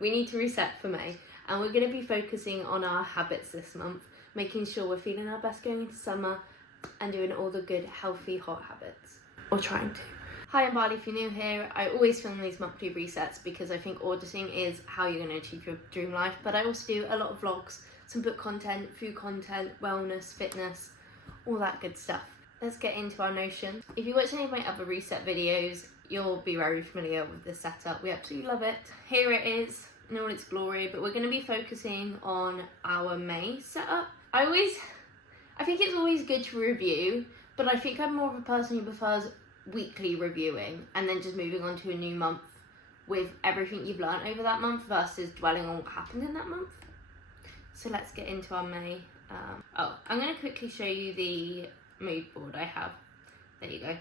we need to reset for May, and we're going to be focusing on our habits this month, making sure we're feeling our best going into summer and doing all the good, healthy, hot habits. Or trying to. Hi, I'm Barley. If you're new here, I always film these monthly resets because I think auditing is how you're going to achieve your dream life, but I also do a lot of vlogs, some book content, food content, wellness, fitness, all that good stuff. Let's get into our Notion. If you watch any of my other reset videos, you'll be very familiar with this setup. We absolutely love it. Here it is in all its glory, but we're going to be focusing on our May setup. I think it's always good to review, but I think I'm more of a person who prefers weekly reviewing and then just moving on to a new month with everything you've learned over that month versus dwelling on what happened in that month. So let's get into our May. I'm going to quickly show you the mood board I have. There you go.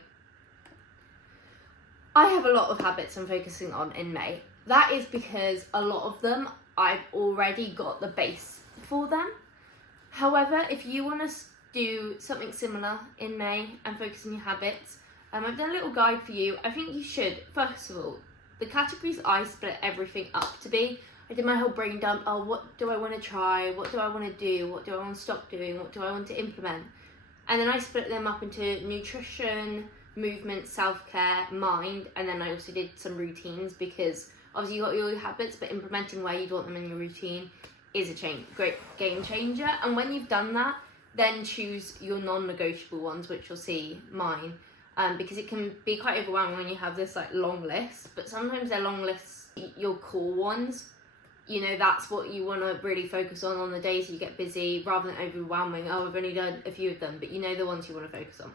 I have a lot of habits I'm focusing on in May. That is because a lot of them I've already got the base for them. However, if you want to do something similar in May and focus on your habits, I've done a little guide for you. I think you should, first of all, the categories I split everything up to be. I did my whole brain dump. Oh, what do I want to try? What do I want to do? What do I want to stop doing? What do I want to implement? And then I split them up into nutrition, movement, self-care, mind, and then I also did some routines because obviously you got your habits, but implementing where you want them in your routine is a great game changer. And when you've done that, then choose your non-negotiable ones, which you'll see mine. Because it can be quite overwhelming when you have this like long list, but sometimes they're long lists, your core ones, you know, that's what you want to really focus on the days you get busy, rather than overwhelming, oh, I've only done a few of them, but you know the ones you want to focus on.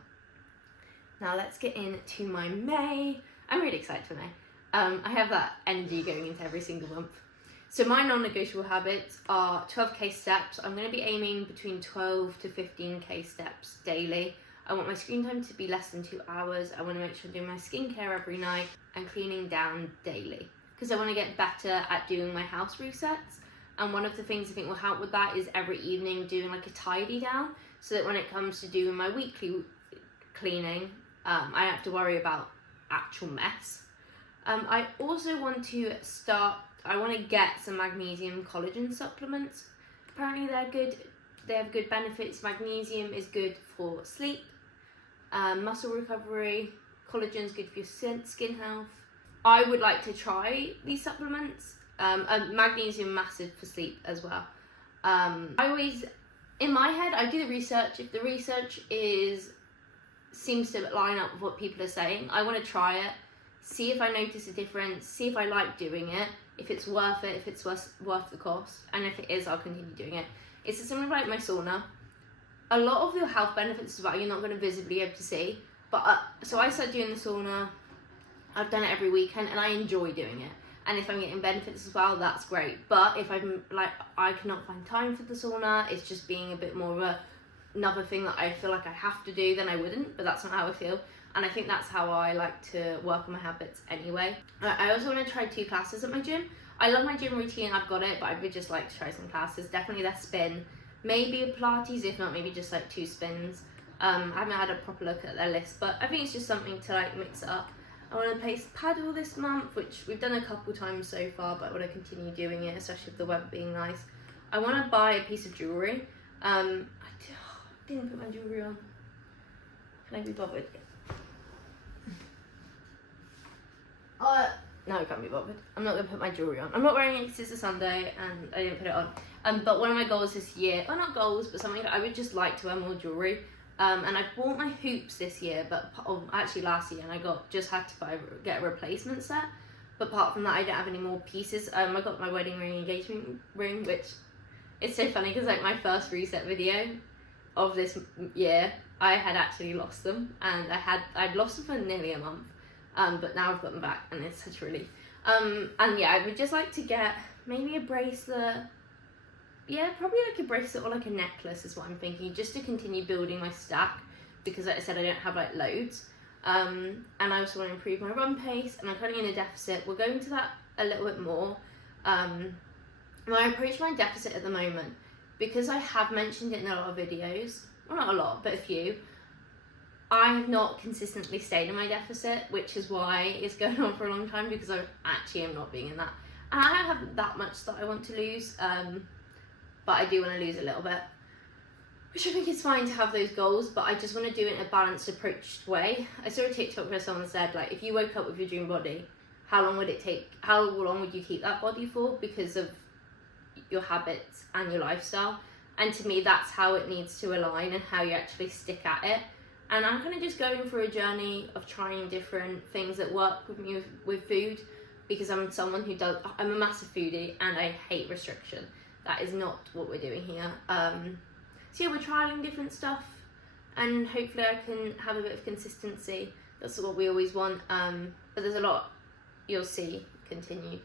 Now let's get into my May. I'm really excited for May. I have that energy going into every single month. So my non-negotiable habits are 12k steps. I'm going to be aiming between 12 to 15k steps daily. I want my screen time to be less than 2 hours. I want to make sure I'm doing my skincare every night and cleaning down daily because I want to get better at doing my house resets. And one of the things I think will help with that is every evening doing like a tidy down so that when it comes to doing my weekly cleaning, I don't have to worry about actual mess. I also want to get some magnesium collagen supplements. Apparently they're good. They have good benefits. Magnesium is good for sleep, muscle recovery, collagen is good for your skin health. I would like to try these supplements. Magnesium massive for sleep as well. In my head, I do the research. If the research seems to line up with what people are saying, I want to try it, see if I notice a difference, see if I like doing it, if it's worth it, if it's worth the cost, and if it is, I'll continue doing it. It's similar like my sauna. A lot of your health benefits as well, you're not going to visibly be able to see. But so I started doing the sauna. I've done it every weekend and I enjoy doing it. And if I'm getting benefits as well, that's great. But if I cannot find time for the sauna, it's just being a bit more of another thing that I feel like I have to do, then I wouldn't. But that's not how I feel. And I think that's how I like to work on my habits anyway. I also want to try 2 classes at my gym. I love my gym routine, I've got it, but I would just like to try some classes. Definitely less spin, maybe a Pilates, if not maybe just like 2 spins. I haven't had a proper look at their list, but I think it's just something to like mix it up. I want to play paddle this month, which we've done a couple times so far, but I want to continue doing it, especially with the weather being nice. I want to buy a piece of jewellery. I didn't put my jewellery on. Can I be bothered? No, I can't be bothered. I'm not going to put my jewellery on. I'm not wearing it because it's a Sunday and I didn't put it on. But one of my goals this year, well not goals, but something I would just like to wear more jewellery. And I bought my hoops this year, but actually last year, and I had to get a replacement set. But apart from that, I don't have any more pieces. I got my wedding ring, engagement ring, which it's so funny because like my first reset video of this year, I had actually lost them, and I'd lost them for nearly a month. But now I've got them back and it's such a relief. And yeah, I would just like to get maybe a bracelet. Yeah, probably like a bracelet or like a necklace is what I'm thinking, just to continue building my stack because like I said, I don't have like loads. And I also want to improve my run pace and I'm currently in a deficit. We'll go into that a little bit more. When I approach my deficit at the moment, because I have mentioned it in a lot of videos, well not a lot, but a few, I have not consistently stayed in my deficit, which is why it's going on for a long time because I actually am not being in that. And I don't have that much that I want to lose, but I do want to lose a little bit. Which I think is fine to have those goals, but I just want to do it in a balanced, approached way. I saw a TikTok where someone said, like, if you woke up with your dream body, how long would it take? How long would you keep that body for because of your habits and your lifestyle? And to me, that's how it needs to align and how you actually stick at it. And I'm kind of just going through a journey of trying different things that work with me with food, because I'm someone who I'm a massive foodie and I hate restriction. That is not what we're doing here. So yeah, we're trying different stuff, and hopefully I can have a bit of consistency. That's what we always want, but there's a lot you'll see continue.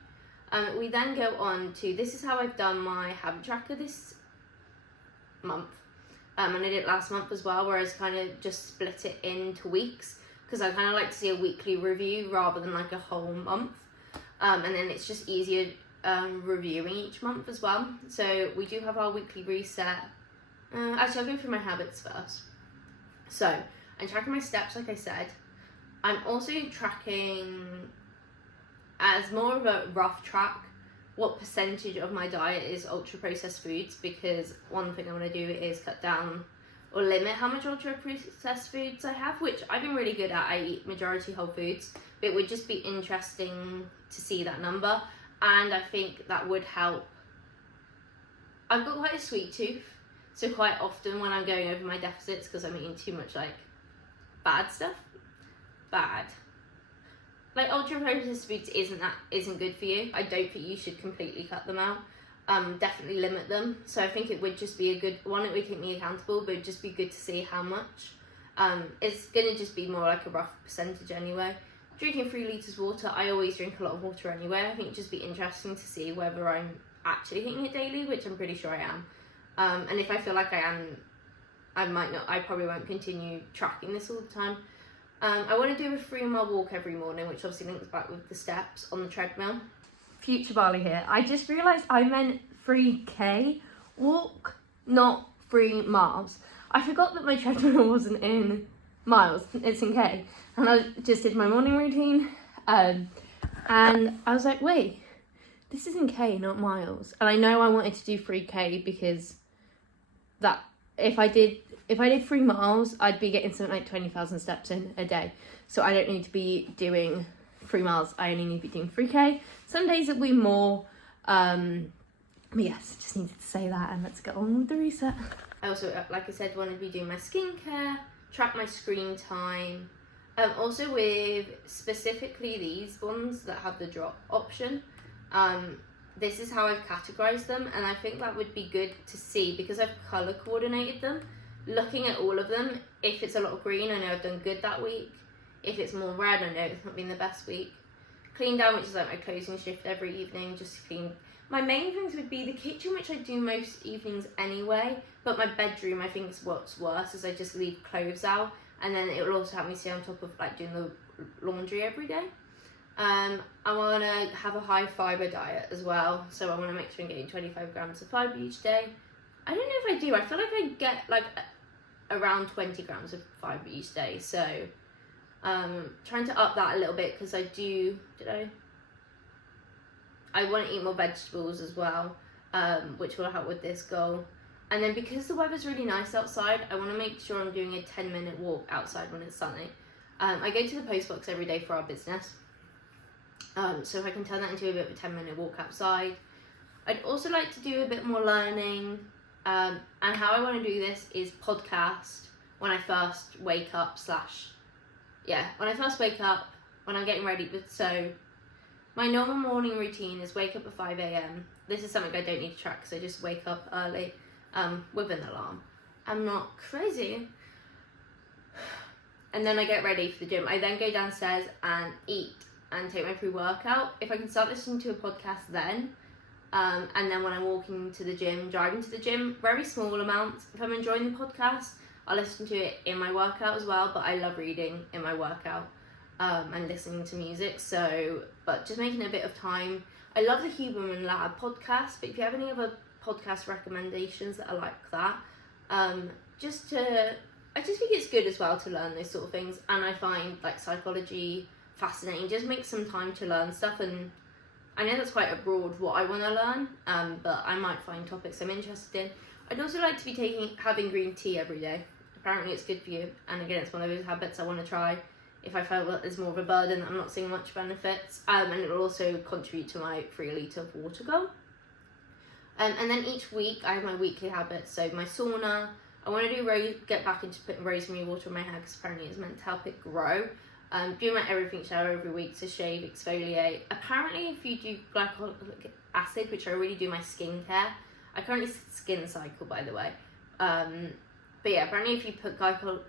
We then go on to, this is how I've done my habit tracker this month, and I did it last month as well, where I kind of just split it into weeks, because I kind of like to see a weekly review rather than like a whole month, and then it's just easier reviewing each month as well. So we do have our weekly reset. Actually, I'll go through my habits first. So, I'm tracking my steps, like I said. I'm also tracking, as more of a rough track, what percentage of my diet is ultra-processed foods, because one thing I want to do is cut down or limit how much ultra-processed foods I have, which I've been really good at. I eat majority whole foods, but it would just be interesting to see that number, and I think that would help. I've got quite a sweet tooth, so quite often when I'm going over my deficits, because I'm eating too much like bad stuff, like ultra processed foods isn't good for you. I don't think you should completely cut them out. Definitely limit them. So I think it would just be a good one. It would keep me accountable, but it'd just be good to see how much. It's gonna just be more like a rough percentage anyway. Drinking 3 litres water. I always drink a lot of water anyway. I think it'd just be interesting to see whether I'm actually hitting it daily, which I'm pretty sure I am. And if I feel like I am, I might not. I probably won't continue tracking this all the time. I want to do a 3-mile walk every morning, which obviously links back with the steps on the treadmill. Future Barley here. I just realised I meant 3k walk, not 3 miles. I forgot that my treadmill wasn't in miles, it's in k. And I just did my morning routine, and I was like, wait, this is in k, not miles. And I know I wanted to do 3k because that if I did 3 miles, I'd be getting something like 20,000 steps in a day. So I don't need to be doing 3 miles. I only need to be doing 3k. Some days it'll be more. But yes, just needed to say that, and let's get on with the reset. I also, like I said, want to be doing my skincare, track my screen time. Also with specifically these ones that have the drop option. This is how I've categorized them, and I think that would be good to see because I've color coordinated them. Looking at all of them, if it's a lot of green, I know I've done good that week. If it's more red, I know it's not been the best week. Clean down, which is like my closing shift every evening, just to clean. My main things would be the kitchen, which I do most evenings anyway, but my bedroom, I think is what's worse, is I just leave clothes out, and then it will also help me stay on top of like doing the laundry every day. I want to have a high fibre diet as well, so I want to make sure I'm getting 25 grams of fibre each day. I don't know if I do, I feel like I get like around 20 grams of fibre each day, so trying to up that a little bit because I want to eat more vegetables as well, which will help with this goal. And then because the weather's really nice outside, I want to make sure I'm doing a 10-minute walk outside when it's sunny. I go to the post box every day for our business. So if I can turn that into a bit of a 10-minute walk outside. I'd also like to do a bit more learning, and how I want to do this is podcast when I first wake up when I'm getting ready. But so my normal morning routine is wake up at 5 a.m. This is something I don't need to track because I just wake up early with an alarm. I'm not crazy. And then I get ready for the gym. I then go downstairs and eat and take my pre-workout. If I can start listening to a podcast then, and then when I'm walking to the gym, driving to the gym, very small amounts. If I'm enjoying the podcast, I'll listen to it in my workout as well, but I love reading in my workout and listening to music, but just making a bit of time. I love the Huberman Lab podcast, but if you have any other podcast recommendations that are like that, I just think it's good as well to learn those sort of things, and I find like psychology fascinating. Just make some time to learn stuff, and I know that's quite a broad what I want to learn, but I might find topics I'm interested in. I'd also like to be having green tea every day. Apparently it's good for you, and again, it's one of those habits I want to try if I felt that there's more of a burden, I'm not seeing much benefits, and it will also contribute to my 3 litre of water goal. And then each week I have my weekly habits, so my sauna, I want to get back into putting rosemary water in my hair because apparently it's meant to help it grow. Do my everything shower every week, so shave, exfoliate. Apparently if you do glycolic acid, which I really do my skincare, I currently skin cycle by the way, but yeah, apparently if you put glycolic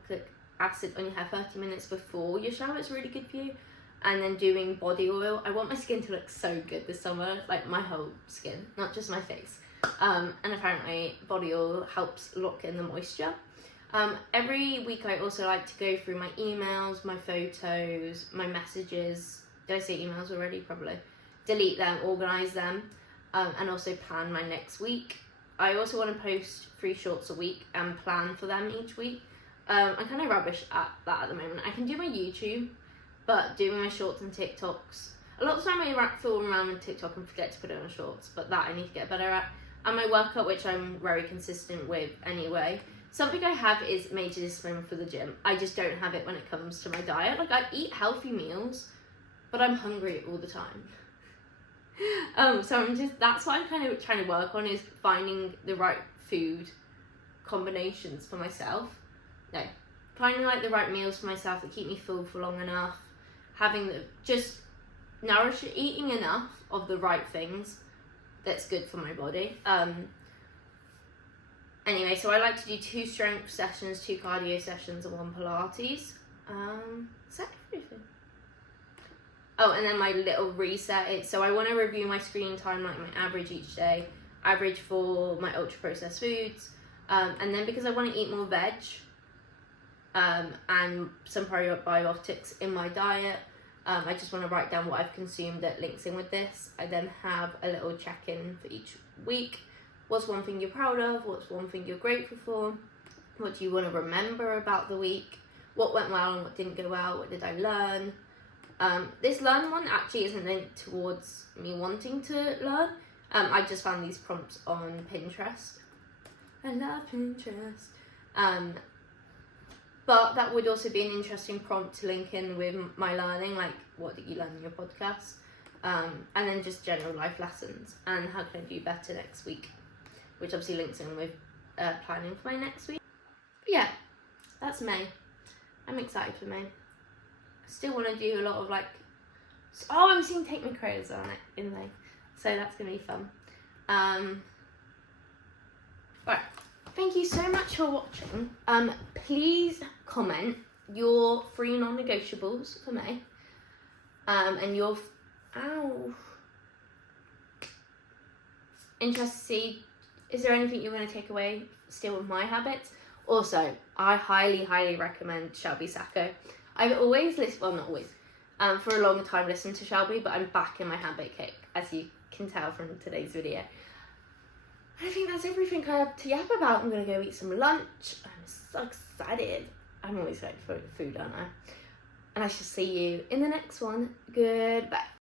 acid on your hair 30 minutes before your shower, it's really good for you. And then doing body oil, I want my skin to look so good this summer, like my whole skin, not just my face. And apparently body oil helps lock in the moisture. Every week I also like to go through my emails, my photos, my messages. Did I say emails already? Probably. Delete them, organise them, and also plan my next week. I also want to post 3 shorts a week and plan for them each week. I'm kind of rubbish at that at the moment. I can do my YouTube, but doing my shorts and TikToks, a lot of the time I fool around with TikTok and forget to put it on shorts, but that I need to get better at. And my workout, which I'm very consistent with anyway. Something I have is major discipline for the gym. I just don't have it when it comes to my diet. Like, I eat healthy meals, but I'm hungry all the time. So that's what I'm kind of trying to work on, is finding the right food combinations for myself. No, finding like the right meals for myself that keep me full for long enough, eating enough of the right things that's good for my body. Anyway, so I like to do 2 strength sessions, 2 cardio sessions, and 1 Pilates. Is that everything? Oh, and then my little reset. So I want to review my screen time, like my average each day, average for my ultra processed foods, and then because I want to eat more veg, and some probiotics in my diet, I just want to write down what I've consumed that links in with this. I then have a little check-in for each week. What's one thing you're proud of? What's one thing you're grateful for? What do you want to remember about the week? What went well and what didn't go well? What did I learn? This learn one actually isn't linked towards me wanting to learn. I just found these prompts on Pinterest. I love Pinterest. But that would also be an interesting prompt to link in with my learning, like what did you learn in your podcast? And then just general life lessons and how can I do better next week, which obviously links in with planning for my next week. But yeah, that's May. I'm excited for May. I still want to do a lot of like, I'm seeing Take Me Crazy on it in May, so that's going to be fun. Right. Thank you so much for watching. Please comment your 3 non-negotiables for May, and your interested to see, is there anything you're going to take away still with my habits? Also, I highly recommend Shelby Sacco. I've always listened, well not always, for a long time listened to Shelby, but I'm back in my habit kick, as you can tell from today's video. I think that's everything I have to yap about. I'm going to go eat some lunch. I'm so excited. I'm always excited for food, aren't I? And I shall see you in the next one. Goodbye.